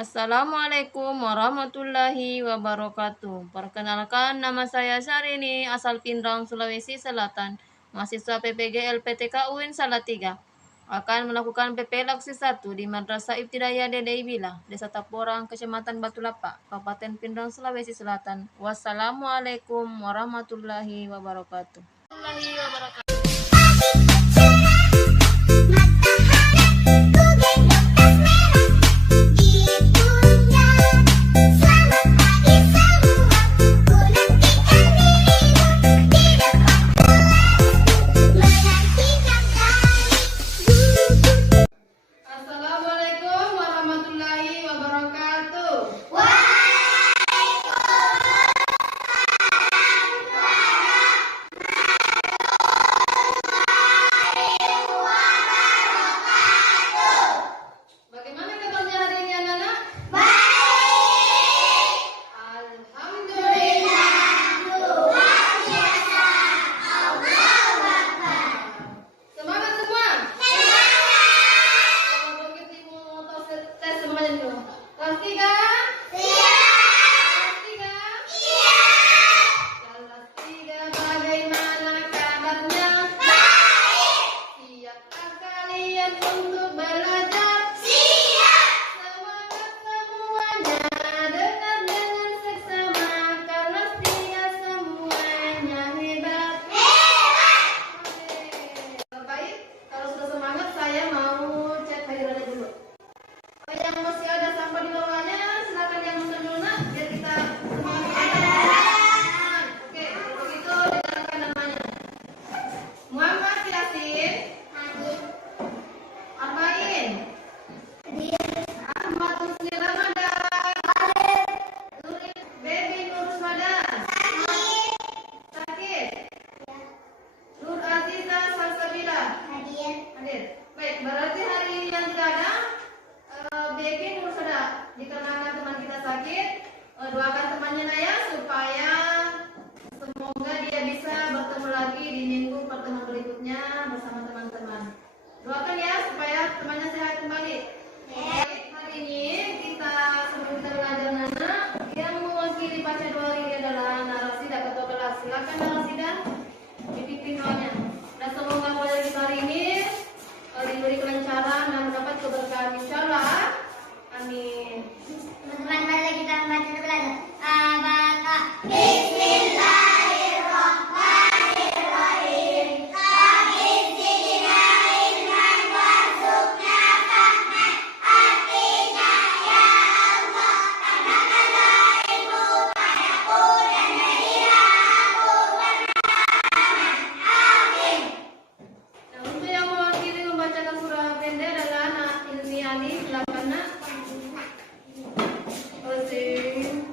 Assalamualaikum warahmatullahi wabarakatuh. Perkenalkan, nama saya Syahrini, asal Pindrang, Sulawesi Selatan, mahasiswa PPG LPTK UIN Salatiga. Akan melakukan PPL Aksi 1 di Madrasah Ibtidaiyah Dede Ibila, Desa Taporang, Kecamatan Batu Lapak, Kabupaten Pindrang, Sulawesi Selatan. Wassalamualaikum warahmatullahi wabarakatuh. Assalamualaikum warahmatullahi wabarakatuh. Bagaimana kabarnya hari ini anak-anak? Baik. Alhamdulillah. Luar biasa. Allahu Akbar. Semangat semua. Kalau begitu ibu mau tes semuanya dulu. Kelas 3? Kelas 3? Kelas 3 bagaimana kabarnya? Baik. Siapkah kalian untuk belajar? Semangat semuanya, dengar dengan seksama. Kelas 3 semuanya hebat. Oke. Baik, kalau sudah semangat saya mau cek hadirannya dulu. Yang masih ada sampah di bawahnya, silakan yang nonton dulu nak, biar kita semangat. Oke, kalau begitu dijalankan namanya. Muhammad Yasin Arbain Ahmad Husni Ramadan Nuri Baby Nur Rusmadan Sakit Nur Aziza Salsabila hadir. Baik, berarti hari ini yang tidak ada Baby Nur Rusmadan, dikarenakan teman kita sakit. Doakan temannya nak ya, supaya semoga dia bisa bertemu lagi di minggu pertemuan berikutnya bersama teman-teman. Doakan ya supaya temannya sehat kembali. Baik, hari ini kita sebelum kita belajar Nana, yang mewakili baca doa hari ini adalah Narasida ketua kelas. Silakan Narasida dipimpin doanya. Dan semoga belajar kita hari ini diberi kelancaran dan mendapat keberkahan insyaallah. Amin. Teman-teman, mari kita membaca belajar. Abaka. Bismillahirrahmanirrahim. Kami zina ilman warzuqna fahman. Artinya, ya Allah, tambahkanlah ilmu padaku dan berilah aku pemahaman. Amin. Nah, untuk yang mewakili membacakan surah pendek adalah Nak Ilmiani. Silakan Nak. Azim.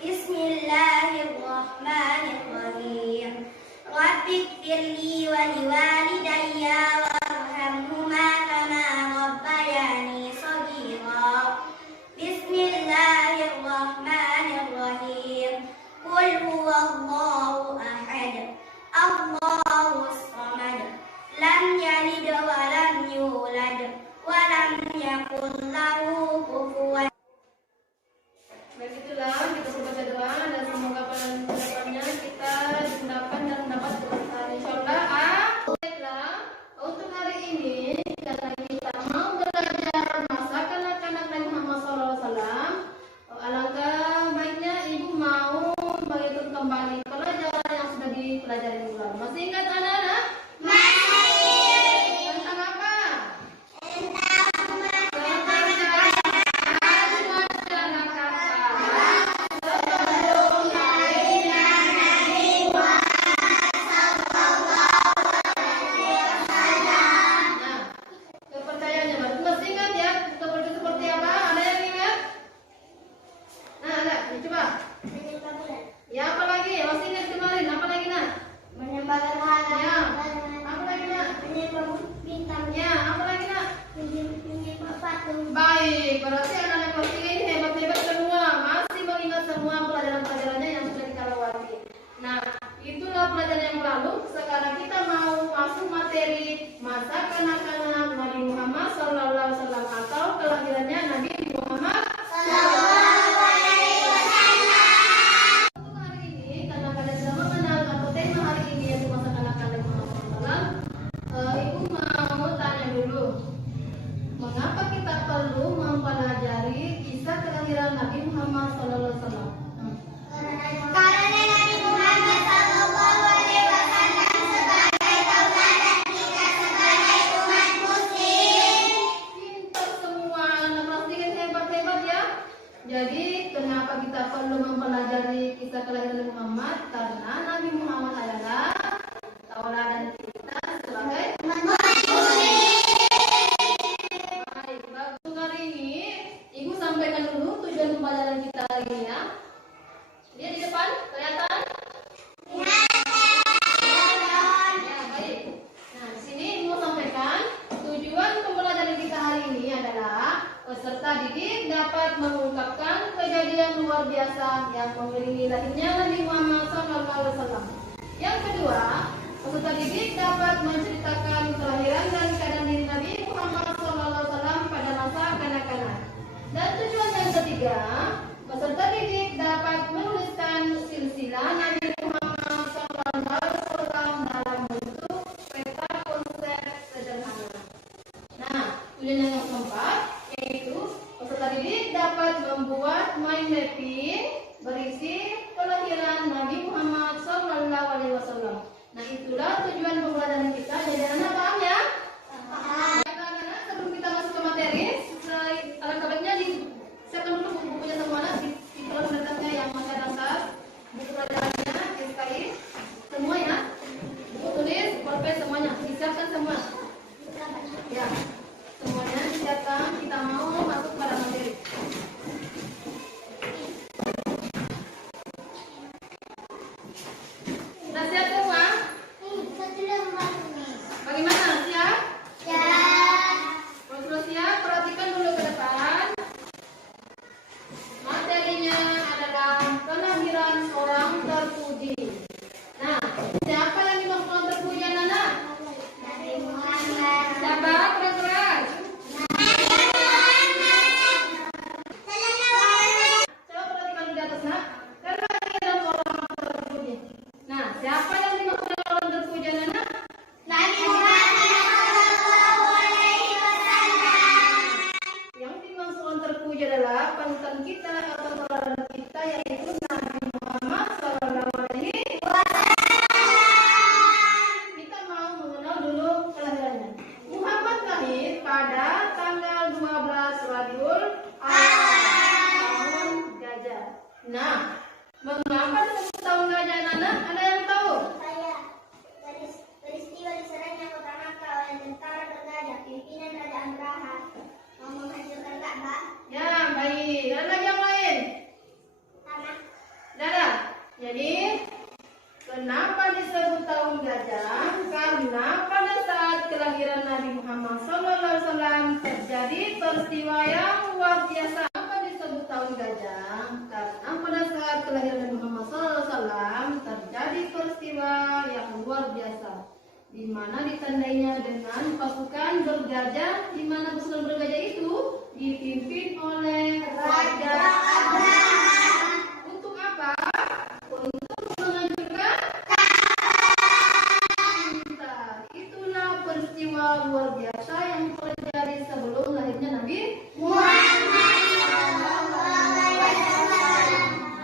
Bismillahirrahmanirrahim. Rabbighfirli wa liwalidayya warhamhuma kama rabbayani shaghira. Bismillahirrahmanirrahim. Qul huwallahu ahad. Allahus samad. Lam yalid wa lam yulad wa lam yakul lahu kufuwan. Baik, itulah kita baca doa dan semoga pada kedepannya kita digunakan dan mendapat keberkahan insyaallah. Baiklah, untuk hari ini karena kita mau belajar masakan anak-anak Nabi Muhammad SAW, alangkah baiknya ibu mau mengikuti kembali pelajaran yang sudah dipelajari dulu. Masih ingat anak-anak? Tentang apa? Kepercayaannya baru masih ingat ya, seperti apa? Ada yang ingat? Nah, ada, coba. Ya, apa lagi? Masih ingat kemarin? Apa lagi nak? Menyembah berhala. Ya. Apa lagi nak? Menyembah bintang. Ya, apa lagi nak? Menyembah patung. Baik, berarti anak-anak kelas 3 ini hebat-hebat semua, masih mengingat semua pelajaran-pelajarannya yang sudah kita lewati. Nah, itulah pelajaran yang lalu. Sekarang Muhammad karena Nabi Muhammad adalah tauladan kita sebagai baik. Untuk hari ini Ibu sampaikan dulu tujuan pembelajaran kita hari ini ya. Dia di depan kelihatan? Ya, baik. Nah, di sini Ibu sampaikan tujuan pembelajaran kita hari ini adalah peserta didik dapat mengungkapkan kejadian luar biasa yang mengiringi lahirnya Nabi Muhammad SAW. Yang kedua, peserta didik dapat menceritakan kelahiran dan keadaan diri Nabi Muhammad SAW pada masa kanak-kanak. Dan tujuan yang ketiga, peserta didik dapat menuliskan silsilah Nabi Muhammad SAW dalam bentuk peta konsep sederhana. Nah, tujuan yang keempat yaitu peserta didik dapat membuat mind mapping berisi kelahiran Nabi Muhammad SAW. Nah, itulah tujuan pembelajaran kita. Jadi anak paham ya? Anak-anak, sebelum kita masuk ke materi, alangkah baiknya disiapkan dulu buku-bukunya semua di kelas mendatangnya yang masih ada tas, buku pelajarannya, SKI, semua ya. Buku tulis, pulpen semuanya disiapkan semua. Ya, semuanya disiapkan. Kita mau masuk pada materi. Sudah siap semua? Bagaimana? Siap? Kalau sudah siap, perhatikan dulu ke depan. Materinya adalah kelahiran orang terpuji. Nah, siapa yang dimaksud orang terpuji, anak-anak? Siapa? Keras-keras. Coba perhatikan di atas, nak. Kelahiran orang terpuji. Nah, siapa yang dimaksud orang terpuji, anak-anak? Yang dimaksud orang terpuji adalah panutan kita atau tauladan kita, yaitu Nabi Muhammad SAW. Kita mau mengenal dulu kelahirannya. Muhammad lahir pada tanggal 12 Rabiul Awal tahun Gajah. Nah, mengapa disebut tahun Gajah, anak-anak? Ada yang tahu? Peristiwa diserangnya kota Makkah oleh tentara bergajah pimpinan Raja Abraha mau menghancurkan Ka'bah. Ya, baik. Ada lagi yang lain? Tanah Dada. Jadi, kenapa disebut tahun gajah? Karena pada saat kelahiran Nabi Muhammad SAW terjadi peristiwa yang luar biasa. Kenapa disebut tahun gajah? Karena pada saat kelahiran Nabi Muhammad SAW terjadi peristiwa yang luar biasa, di mana ditandainya dengan pasukan bergajah, di mana pasukan bergajah itu dipimpin oleh Raja Abraham. Untuk apa? Untuk menghancurkan kita. Itulah peristiwa luar biasa yang terjadi sebelum lahirnya Nabi Muhammad.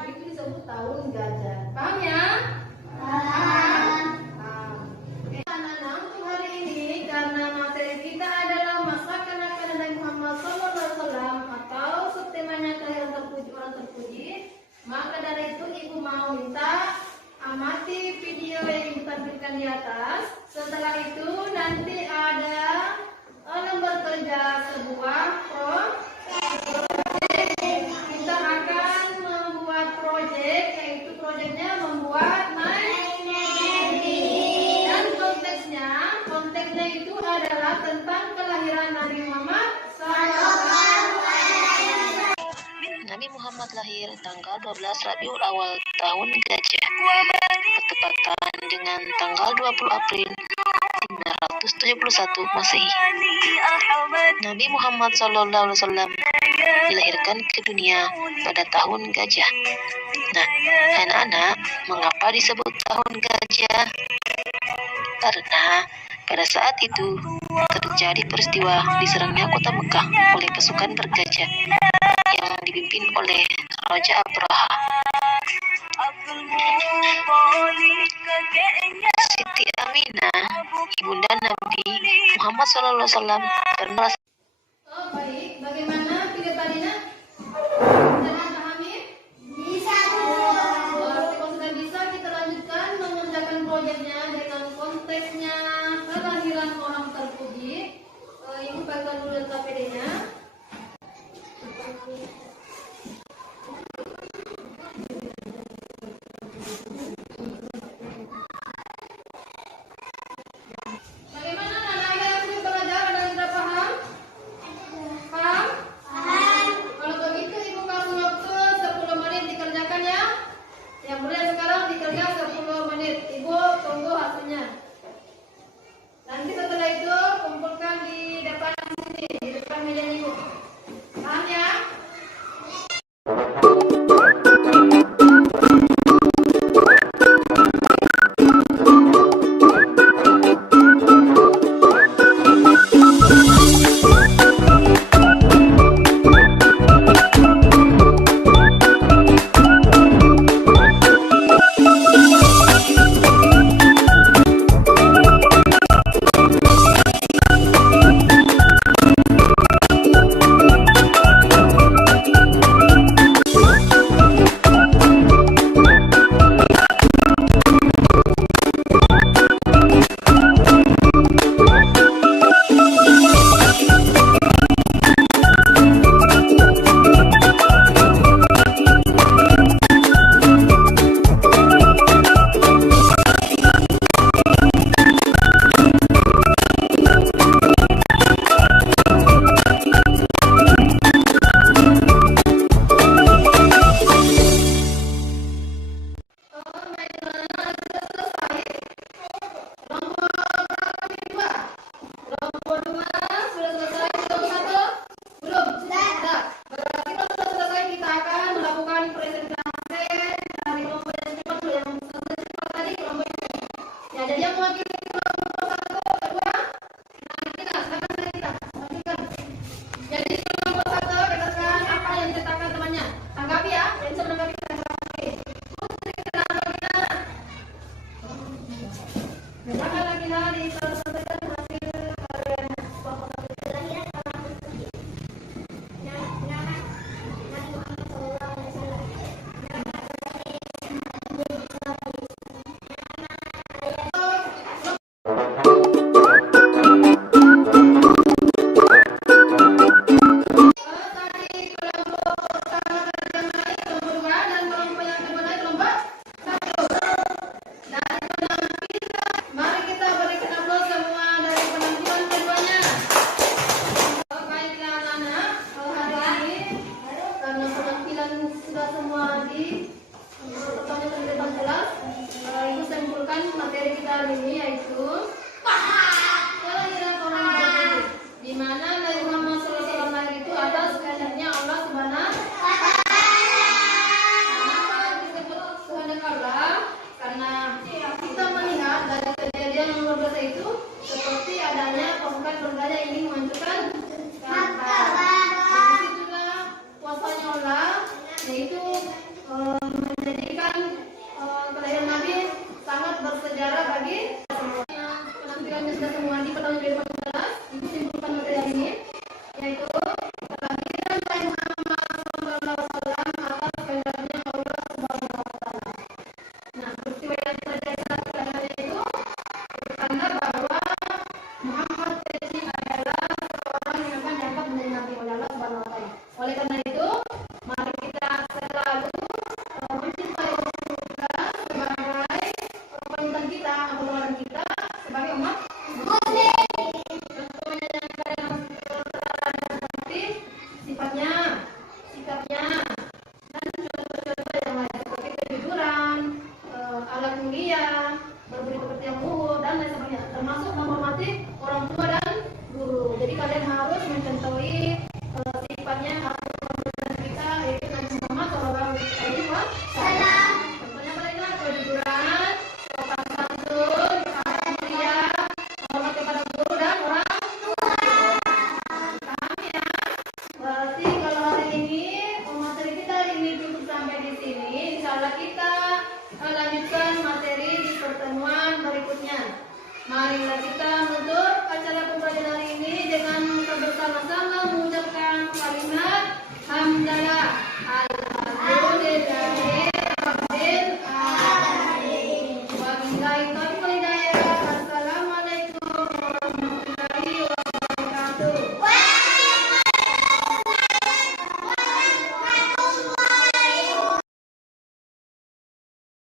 Itu disebut tahun gajah. Paham ya? Paham. Anak-anak, untuk hari ini karena materi kita adalah masa kanak-kanak Nabi Muhammad SAW atau subtemanya kelahiran terpuji, orang terpuji, maka dari itu Ibu mau minta amati video yang Ibu tampilkan di atas. Setelah itu nanti ada lembar kerja sebuah proyek. Kita akan membuat proyek, yaitu proyeknya membuat dan konteksnya itu adalah tentang kelahiran Nabi Muhammad SAW. Nabi Muhammad lahir tanggal 12 Rabiul Awal tahun Gajah, bertepatan dengan tanggal 20 April 571 Masehi. Nabi Muhammad SAW dilahirkan ke dunia pada tahun Gajah. Nah, anak-anak, mengapa disebut tahun Gajah? Karena pada saat itu terjadi peristiwa diserangnya kota Mekah oleh pasukan bergajah yang dipimpin oleh Raja Abraha. Siti Aminah, ibunda Nabi Muhammad SAW, pernah Baik, bagaimana video tadinya? Bisa pahami? Bisa, Bu. Kalau sudah bisa, kita Bagaimana anak-anak yang sudah belajar? Ada yang sudah paham? Paham? Kalau begitu ibu kasih waktu 10 menit dikerjakan ya. Yang boleh sekarang dikerjakan 10 menit. Ibu tunggu hasilnya. Nanti setelah itu kumpulkan di depan sini, di depan meja ibu. Paham ya? Kelompok 2 sudah selesai, kelompok 1 belum? Sudah. Berarti kalau sudah selesai kita akan melakukan presentasi dari kelompok yang cepat dulu, yang cepat tadi kelompok ini. Ya, jadi yang mewakili kelompok 1, kedua, kita lanjutkan. Jadi kelompok 1 katakan apa yang diceritakan temannya. Tanggapi ya, yang bisa menanggapi tanggapi. Silakan lagi disampaikan hasil karya kelompok 1. Tadi kelompok pertama kerja naik, kelompok 2 dan kelompok yang kedua naik kelompok 1. Dari penampilan, mari kita berikan aplaus semua dari penampilan keduanya. Baiklah anak-anak, hari ini karena penampilan sudah semua dipertontonkan di depan kelas, ibu simpulkan materi kita hari ini yaitu kelahiran orang berpikir, di mana Nabi Muhammad SAW lahir itu ada kehendaknya Allah Subhanahu. Kenapa disebut kehendak Allah? Karena kita melihat dari kejadian yang luar biasa itu seperti adanya pasukan bergaya yang ingin menghancurkan Ka'bah. Disitulah kuasanya Allah, yaitu menjadikan kelahiran Nabi sangat bersejarah bagi penampilannya sudah semua di pertanyaan